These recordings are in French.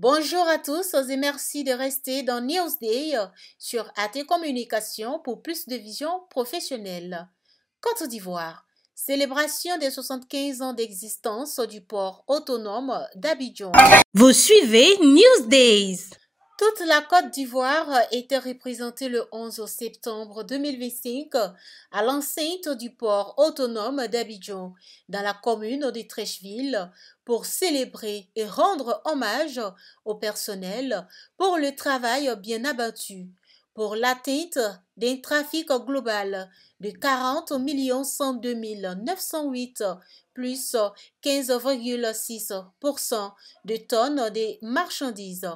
Bonjour à tous et merci de rester dans Newsday sur AT Communication pour plus de vision professionnelle. Côte d'Ivoire, célébration des 75 ans d'existence du port autonome d'Abidjan. Vous suivez Newsdays. Toute la Côte d'Ivoire était représentée le 11 septembre 2025 à l'enceinte du port autonome d'Abidjan, dans la commune de Treichville, pour célébrer et rendre hommage au personnel pour le travail bien abattu, pour l'atteinte d'un trafic global de 40 102 908 plus 15,6% de tonnes de marchandises.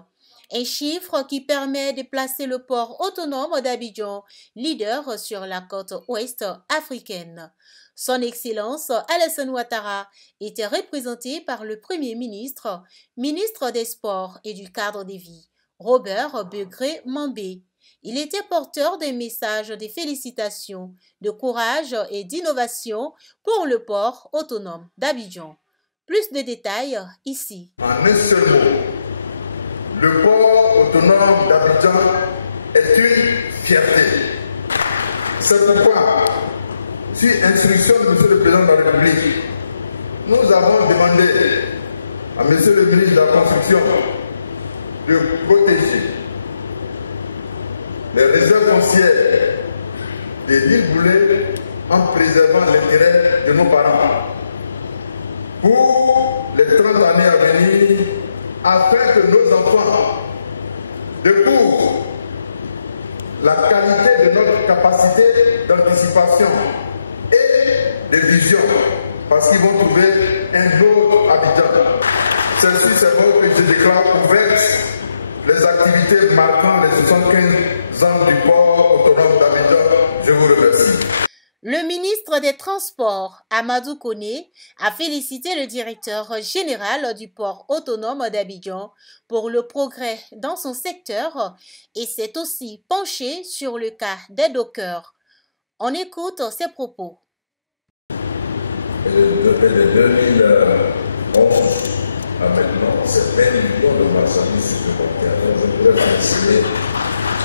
Un chiffre qui permet de placer le port autonome d'Abidjan leader sur la côte ouest africaine. Son Excellence Alassane Ouattara était représenté par le Premier ministre, ministre des Sports et du Cadre de vie, Robert Begré-Mambé. Il était porteur d'un message de félicitations, de courage et d'innovation pour le port autonome d'Abidjan. Plus de détails ici. En un seul mot, le port autonome d'Abidjan est une fierté. C'est pourquoi, sur instruction de M. le Président de la République, nous avons demandé à M. le ministre de la Construction de protéger les réserves foncières de l'île Boulay en préservant l'intérêt de nos parents pour les 30 années à venir, afin que nos enfants découvrent la qualité de notre capacité d'anticipation et de vision, parce qu'ils vont trouver un autre Abidjan. Celle-ci, c'est bon que je déclare ouvertes les activités marquant les 75 ans du port autonome d'Abidjan. Je vous remercie. Le ministre des Transports, Amadou Koné, a félicité le directeur général du port autonome d'Abidjan pour le progrès dans son secteur et s'est aussi penché sur le cas des dockers. On écoute ses propos. Depuis 2011 à maintenant, c'est 20 millions de marchandises supplémentaires. Donc je voudrais féliciter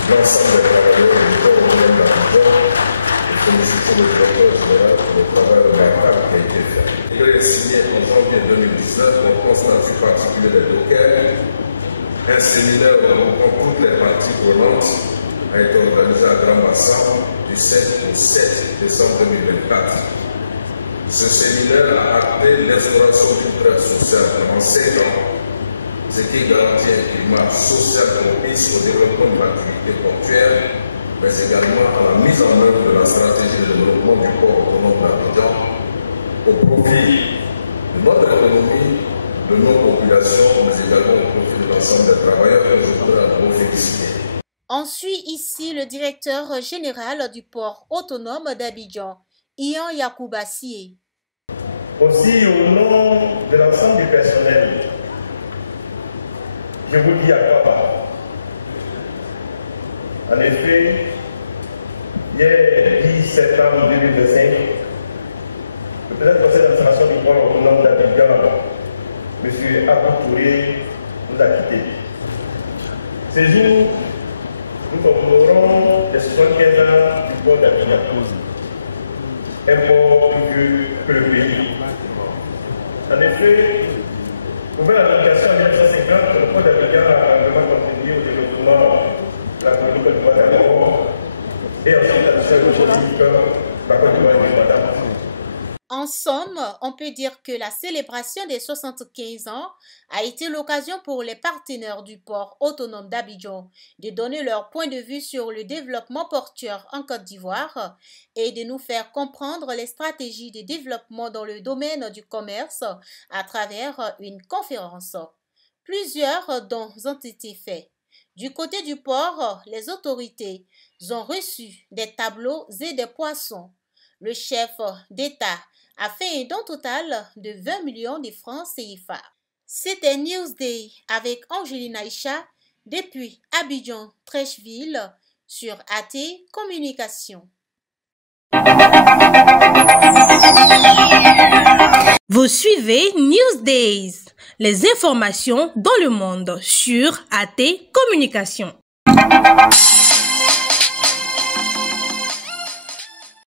l'ensemble des travailleurs du port autonome d'Abidjan. Féliciter le directeur général pour le travail remarquable qui a été fait. Il est signé en janvier 2019 au statut particulier des dockers. Un séminaire regroupant toutes les parties prenantes a été organisé à Grand Bassam du 7 au 7 décembre 2024. Ce séminaire a acté l'instauration d'une traite sociale pendant 5 ans, ce qui garantit un climat social propice au développement de l'activité portuaire, mais également à la mise en œuvre de la stratégie de développement du port autonome d'Abidjan au profit de notre économie, de nos populations, mais également au profit de l'ensemble des travailleurs que je voudrais à nouveau féliciter. On suit ici le directeur général du port autonome d'Abidjan, Ian Yacouba Sié. Aussi, au nom de l'ensemble du personnel, je vous dis à quoi. En effet, hier 10 septembre 2025, le président du conseil d'administration du port autonome d'Abidjan, M. Abou Touré, nous a quittés. Ce jour, nous commémorons les 75 ans du port d'Abidjan, un port plus vieux que le pays. En effet, nouvelle application en 1950, le port d'Abidjan a vraiment contribué au développement de la Côte d'Ivoire et ensuite à l'échelle politique de la Côte d'Ivoire et du Rwanda. En somme, on peut dire que la célébration des 75 ans a été l'occasion pour les partenaires du port autonome d'Abidjan de donner leur point de vue sur le développement portuaire en Côte d'Ivoire et de nous faire comprendre les stratégies de développement dans le domaine du commerce à travers une conférence. Plusieurs dons ont été faits. Du côté du port, les autorités ont reçu des tableaux et des poissons. Le chef d'État a fait un don total de 20 millions de francs CFA. C'était Newsday avec Angeline Aïcha depuis Abidjan, Treichville sur AT Communication. Vous suivez Newsdays, les informations dans le monde sur AT Communication.